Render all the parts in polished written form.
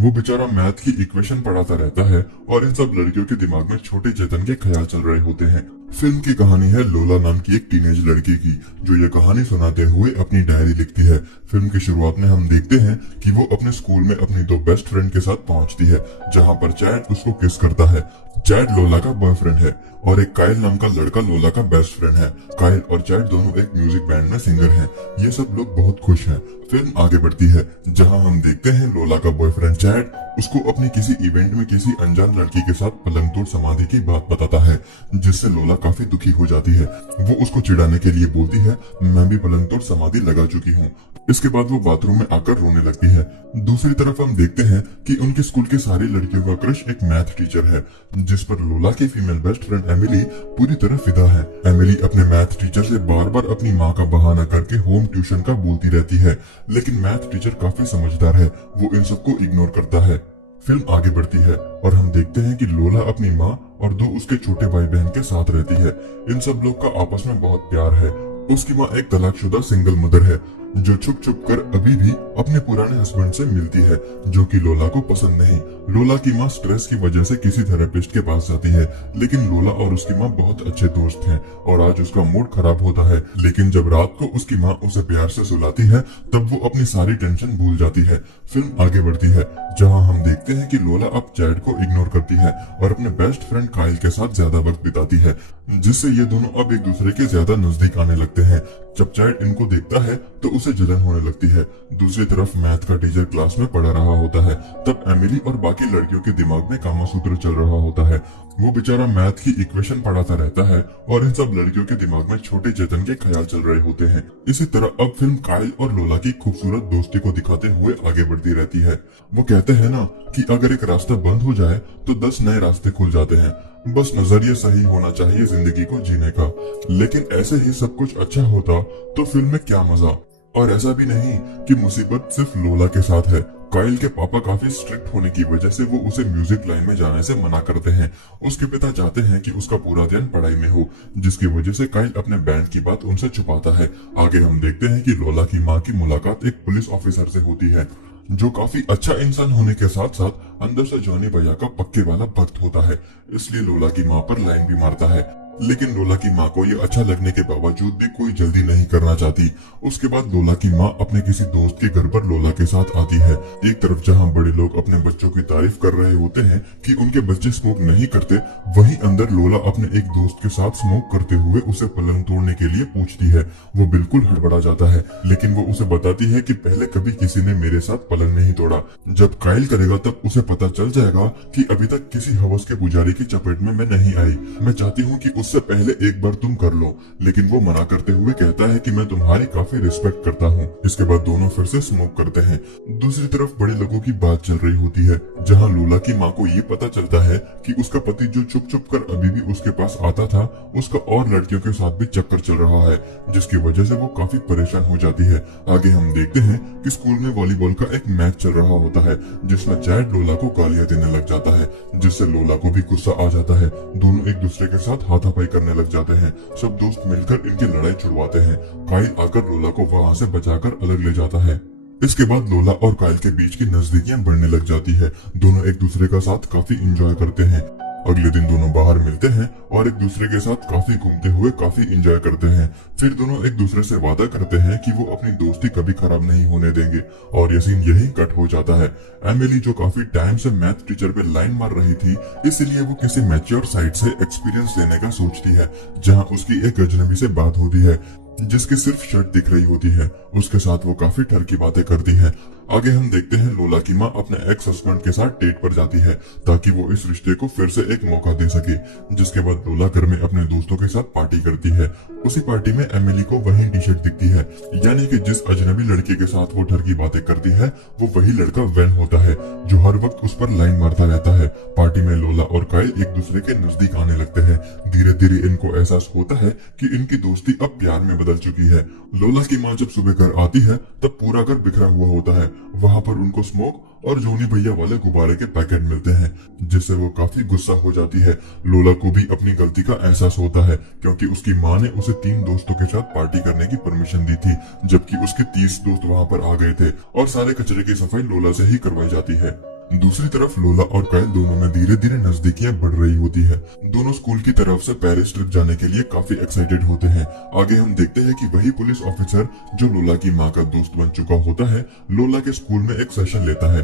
वो बेचारा मैथ की इक्वेशन पढ़ाता रहता है और इन सब लड़कियों के दिमाग में छोटे चेतन के ख्याल चल रहे होते हैं। फिल्म की कहानी है लोला नाम की एक टीनेज लड़की की, जो ये कहानी सुनाते हुए अपनी डायरी लिखती है। फिल्म की शुरुआत में हम देखते हैं कि वो अपने स्कूल में अपनी दो बेस्ट फ्रेंड के साथ पहुंचती है, जहां पर चैड उसको किस करता है। चैड लोला का बॉयफ्रेंड है और एक काइल नाम का लड़का लोला का बेस्ट फ्रेंड है। काइल और चैड दोनों एक म्यूजिक बैंड में सिंगर हैं। ये सब लोग बहुत खुश हैं। फिल्म आगे बढ़ती है, जहां हम देखते हैं लोला का बॉयफ्रेंड चैड उसको अपने किसी इवेंट में किसी अनजान लड़की के साथ पलंग तोड़ समाधि की बात बताता है, जिससे लोला काफी दुखी हो जाती है। वो उसको चिढ़ाने के लिए बोलती है, मैं भी पलंग तोड़ समाधि लगा चुकी हूँ। इसके बाद वो बाथरूम में आकर रोने लगती है। दूसरी तरफ हम देखते हैं कि उनके स्कूल की सारी लड़कियों का क्रश एक मैथ टीचर है, जिस पर लोला की फीमेल बेस्ट फ्रेंड एमिली पूरी तरह फिदा है। एमिली अपने मैथ टीचर से बार बार अपनी माँ का बहाना करके होम ट्यूशन का बोलती रहती है, लेकिन मैथ टीचर काफी समझदार है, वो इन सबको इग्नोर करता है। फिल्म आगे बढ़ती है और हम देखते हैं कि लोला अपनी माँ और दो उसके छोटे भाई बहन के साथ रहती है। इन सब लोग का आपस में बहुत प्यार है। उसकी माँ एक तलाकशुदा सिंगल मदर है, जो छुप छुप कर अभी भी अपने पुराने हस्बैंड से मिलती है, जो कि लोला को पसंद नहीं। लोला की माँ स्ट्रेस की वजह से किसी थेरेपिस्ट के पास जाती है, लेकिन लोला और उसकी माँ बहुत अच्छे दोस्त हैं और आज उसका मूड खराब होता है। लेकिन जब रात को उसकी माँ उसे प्यार से सुलाती है, तब वो अपनी सारी टेंशन भूल जाती है। फिल्म आगे बढ़ती है, जहाँ हम देखते हैं कि लोला अब चैड को इग्नोर करती है और अपने बेस्ट फ्रेंड काइल के साथ ज्यादा वक्त बिताती है, जिससे ये दोनों अब एक दूसरे के ज्यादा नजदीक आने लगते हैं। जब चैड इनको देखता है तो उसे जलन होने लगती है। दूसरी तरफ मैथ का टीचर क्लास में पढ़ा रहा होता है, तब एमिली और बाकी लड़कियों के दिमाग में कामासूत्र चल रहा होता है। वो बेचारा मैथ की इक्वेशन पढ़ाता रहता है और इन सब लड़कियों के दिमाग में छोटे चेतन के ख्याल चल रहे होते हैं। इसी तरह अब फिल्म काइल और लोला की खूबसूरत दोस्ती को दिखाते हुए आगे बढ़ती रहती है। वो कहते हैं ना कि अगर एक रास्ता बंद हो जाए तो 10 नए रास्ते खुल जाते हैं, बस नजरिया सही होना चाहिए जिंदगी को जीने का। लेकिन ऐसे ही सब कुछ अच्छा होता तो फिल्म में क्या मजा। और ऐसा भी नहीं कि मुसीबत सिर्फ लोला के साथ है। काइल के पापा काफी स्ट्रिक्ट होने की वजह से वो उसे म्यूजिक लाइन में जाने से मना करते हैं। उसके पिता चाहते हैं कि उसका पूरा ध्यान पढ़ाई में हो, जिसकी वजह से काइल अपने बैंड की बात उनसे छुपाता है। आगे हम देखते हैं कि लोला की माँ की मुलाकात एक पुलिस ऑफिसर से होती है, जो काफी अच्छा इंसान होने के साथ साथ अंदर से जॉनी भैया का पक्के वाला भक्त होता है। इसलिए लोला की माँ पर लाइन भी मारता है। लेकिन लोला की माँ को ये अच्छा लगने के बावजूद भी कोई जल्दी नहीं करना चाहती। उसके बाद लोला की माँ अपने किसी दोस्त के घर पर लोला के साथ आती है। एक तरफ जहाँ बड़े लोग अपने बच्चों की तारीफ कर रहे होते हैं कि उनके बच्चे स्मोक नहीं करते, वहीं अंदर लोला अपने एक दोस्त के साथ स्मोक करते हुए उसे पलंग तोड़ने के लिए पूछती है। वो बिल्कुल हड़बड़ा जाता है, लेकिन वो उसे बताती है कि पहले कभी किसी ने मेरे साथ पलंग नहीं तोड़ा। जब काइल करेगा तब उसे पता चल जाएगा कि अभी तक किसी हवस के पुजारी की चपेट में मैं नहीं आई। मैं चाहती हूँ कि उससे पहले एक बार तुम कर लो। लेकिन वो मना करते हुए कहता है कि मैं तुम्हारी काफी रिस्पेक्ट करता हूँ। इसके बाद दोनों फिर से स्मोक करते हैं। दूसरी तरफ बड़े लोगों की बात चल रही होती है, जहाँ लोला की माँ को ये पता चलता है कि उसका पति जो चुप चुप कर अभी भी उसके पास आता था, उसका और लड़कियों के साथ भी चक्कर चल रहा है, जिसकी वजह से वो काफी परेशान हो जाती है। आगे हम देखते हैं कि स्कूल में वॉलीबॉल का एक मैच चल रहा होता है, जिसमें चैड लोला को गालियां देने लग जाता है, जिससे लोला को भी गुस्सा आ जाता है। दोनों एक दूसरे के साथ हाथापाई करने लग जाते हैं। सब दोस्त मिलकर इनकी लड़ाई छुड़वाते हैं। काइल आकर लोला को वहां से बचाकर अलग ले जाता है। इसके बाद लोला और काइल के बीच की नजदीकियां बढ़ने लग जाती है। दोनों एक दूसरे का साथ काफी एंजॉय करते हैं। अगले दिन दोनों बाहर मिलते हैं और एक दूसरे के साथ काफी घूमते हुए काफी एंजॉय करते हैं। फिर दोनों एक दूसरे से वादा करते हैं कि वो अपनी दोस्ती कभी खराब नहीं होने देंगे और ये सीन यही कट हो जाता है। एमिली जो काफी टाइम से मैथ टीचर पे लाइन मार रही थी, इसलिए वो किसी मैच्योर साइड से एक्सपीरियंस लेने का सोचती है, जहाँ उसकी एक अजनबी से बात होती है, जिसकी सिर्फ शर्ट दिख रही होती है। उसके साथ वो काफी डर की बातें करती है। आगे हम देखते हैं लोला की माँ अपने एक्स हस्बैंड के साथ डेट पर जाती है, ताकि वो इस रिश्ते को फिर से एक मौका दे सके। जिसके बाद लोला घर में अपने दोस्तों के साथ पार्टी करती है। उसी पार्टी में एमिली को वही टी शर्ट दिखती है, यानी कि जिस अजनबी लड़के के साथ वो डर की बातें करती है, वो वही लड़का वैन होता है, जो हर वक्त उस पर लाइन मारता रहता है। पार्टी में लोला और काइल एक दूसरे के नजदीक आने लगते हैं। धीरे धीरे इनको एहसास होता है कि इनकी दोस्ती अब प्यार में बदल चुकी है। लोला की माँ जब सुबह घर आती है, तब पूरा घर बिखरा हुआ होता है। वहाँ पर उनको स्मोक और जोनी भैया वाले गुब्बारे के पैकेट मिलते हैं, जिससे वो काफी गुस्सा हो जाती है। लोला को भी अपनी गलती का एहसास होता है, क्योंकि उसकी माँ ने उसे 3 दोस्तों के साथ पार्टी करने की परमिशन दी थी, जबकि उसके 30 दोस्त वहाँ पर आ गए थे और सारे कचरे की सफाई लोला से ही करवाई जाती है। दूसरी तरफ लोला और कायल दोनों में धीरे धीरे नजदीकियां बढ़ रही होती है। दोनों स्कूल की तरफ से पेरिस ट्रिप जाने के लिए काफी एक्साइटेड होते हैं। आगे हम देखते हैं कि वही पुलिस ऑफिसर जो लोला की माँ का दोस्त बन चुका होता है, लोला के स्कूल में एक सेशन लेता है।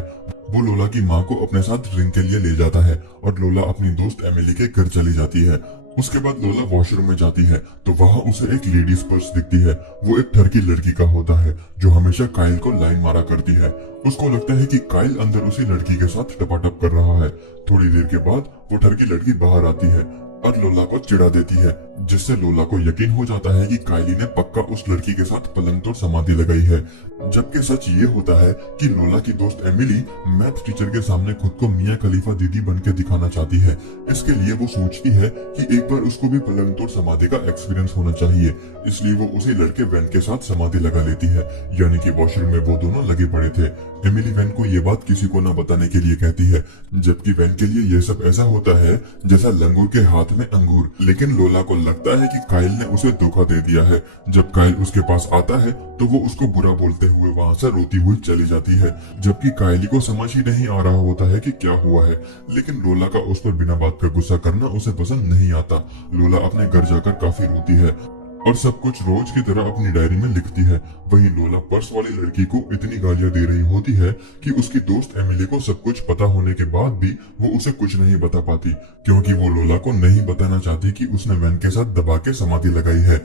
वो लोला की माँ को अपने साथ ड्रिंक के लिए ले जाता है और लोला अपनी दोस्त एमिली के घर चली जाती है। उसके बाद लोला वॉशरूम में जाती है तो वहां उसे एक लेडीज पर्स दिखती है। वो एक ठरकी लड़की का होता है जो हमेशा कायल को लाइन मारा करती है। उसको लगता है कि कायल अंदर उसी लड़की के साथ टपाटप कर रहा है। थोड़ी देर के बाद वो ठरकी लड़की बाहर आती है और लोला को चिढ़ा देती है, जिससे लोला को यकीन हो जाता है कि कायली ने पक्का उस लड़की के साथ पलंग तोड़ समाधि लगाई है। जबकि सच ये होता है कि लोला की दोस्त एमिली मैथ टीचर के सामने खुद को मियां खलीफा दीदी बन के दिखाना चाहती है। इसके लिए वो सोचती है कि एक बार उसको भी पलंग तोड़ समाधि का एक्सपीरियंस होना चाहिए, इसलिए वो उसी लड़के वैन के साथ समाधि लगा लेती है। यानी कि वॉशरूम में वो दोनों लगे पड़े थे। एमिली वैन को ये बात किसी को न बताने के लिए कहती है, जबकि वैन के लिए ये सब ऐसा होता है जैसा लंगूर के हाथ में अंगूर। लेकिन लोला को लगता है कि कायल ने उसे धोखा दे दिया है। जब कायल उसके पास आता है तो वो उसको बुरा बोलते हुए वहां से रोती हुई चली जाती है, जबकि कायली को समझ ही नहीं आ रहा होता है कि क्या हुआ है। लेकिन लोला का उस पर बिना बात का गुस्सा करना उसे पसंद नहीं आता। लोला अपने घर जाकर काफी रोती है और सब कुछ रोज की तरह अपनी डायरी में लिखती है। वहीं लोला पर्स वाली लड़की को इतनी गालियां दे रही होती है कि उसकी दोस्त एमिली को सब कुछ पता होने के बाद भी वो उसे कुछ नहीं बता पाती, क्योंकि वो लोला को नहीं बताना चाहती कि उसने वैन के साथ दबा के समाधि लगाई है।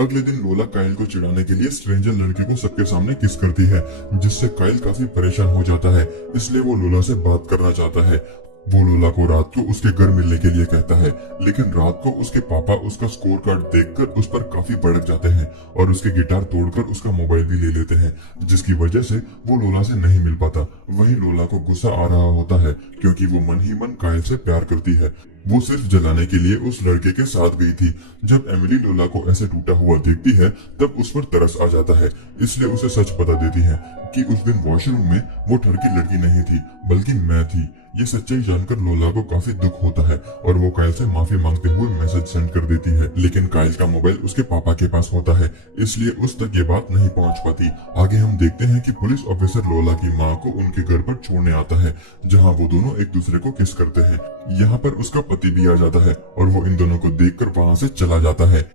अगले दिन लोला कायल को चिढ़ाने के लिए स्ट्रेंजर लड़के को सबके सामने किस करती है, जिससे कायल काफी परेशान हो जाता है। इसलिए वो लोला से बात करना चाहता है। वो लोला को रात को उसके घर मिलने के लिए कहता है, लेकिन रात को उसके पापा उसका स्कोर कार्ड देखकर उस पर काफी भड़क जाते हैं और उसके गिटार तोड़कर उसका मोबाइल भी ले लेते हैं, जिसकी वजह से वो लोला से नहीं मिल पाता। वहीं लोला को गुस्सा आ रहा होता है क्योंकि वो मन ही मन कायल से प्यार करती है। वो सिर्फ जलाने के लिए उस लड़के के साथ गई थी। जब एमिली लोला को ऐसे टूटा हुआ देखती है तब उस पर तरस आ जाता है, इसलिए उसे सच बता देती है कि उस दिन वॉशरूम में वो ठरकी लड़की नहीं थी बल्कि मैं थी। ये सच्चाई जानकर लोला को काफी दुख होता है और वो कायल से माफी मांगते हुए मैसेज सेंड कर देती है। लेकिन कायल का मोबाइल उसके पापा के पास होता है, इसलिए उस तक ये बात नहीं पहुंच पाती। आगे हम देखते हैं कि पुलिस ऑफिसर लोला की माँ को उनके घर पर छोड़ने आता है, जहाँ वो दोनों एक दूसरे को किस करते हैं। यहाँ पर उसका पति भी आ जाता है और वो इन दोनों को देखकर वहां से चला जाता है।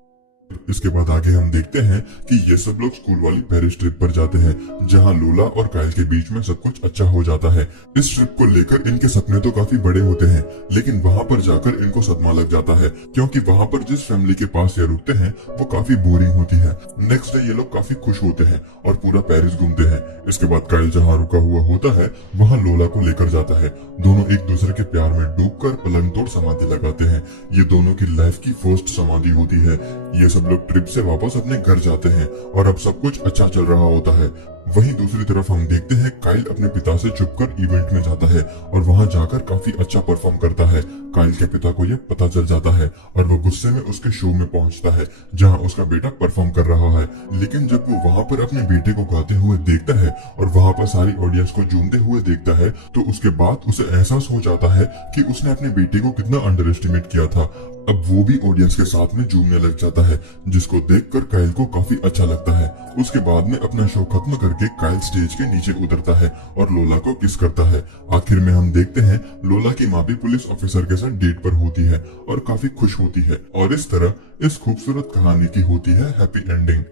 इसके बाद आगे हम देखते हैं कि ये सब लोग स्कूल वाली पेरिस ट्रिप पर जाते हैं, जहां लोला और कायल के बीच में सब कुछ अच्छा हो जाता है। इस ट्रिप को लेकर इनके सपने तो काफी बड़े होते हैं, लेकिन वहां पर जाकर इनको सदमा लग जाता है, क्योंकि वहां पर जिस फैमिली के पास ये रुकते हैं वो काफी बोरिंग होती है। नेक्स्ट डे ये लोग काफी खुश होते हैं और पूरा पेरिस घूमते हैं। इसके बाद कायल जहाँ रुका हुआ होता है वहाँ लोला को लेकर जाता है। दोनों एक दूसरे के प्यार में डूबकर पलंग तोड़ समाधि लगाते हैं। ये दोनों की लाइफ की फर्स्ट समाधि होती है। ये सब लोग ट्रिप से वापस अपने घर जाते हैं और अब सब कुछ अच्छा चल रहा होता है। वहीं दूसरी तरफ हम देखते हैं कायल अपने पिता से छुपकर इवेंट में जाता है और वहां जाकर काफी अच्छा परफॉर्म करता है। कायल के पिता को यह पता चल जाता है और वो गुस्से में उसके शो में पहुंचता है जहां उसका बेटा परफॉर्म कर रहा है। लेकिन जब वो वहां पर अपने बेटे को गाते हुए देखता है और वहां पर सारी ऑडियंस को झूमते हुए देखता है तो उसके बाद उसे एहसास हो जाता है कि उसने अपने बेटे को कितना अंडर एस्टिमेट किया था। अब वो भी ऑडियंस के साथ में झूमने लग जाता है, जिसको देखकर कायल को काफी अच्छा लगता है। उसके बाद में अपना शो खत्म करके कायल स्टेज के नीचे उतरता है और लोला को किस करता है। आखिर में हम देखते हैं लोला की माँ भी पुलिस ऑफिसर के साथ डेट पर होती है और काफी खुश होती है और इस तरह इस खूबसूरत कहानी की होती है हैप्पी एंडिंग।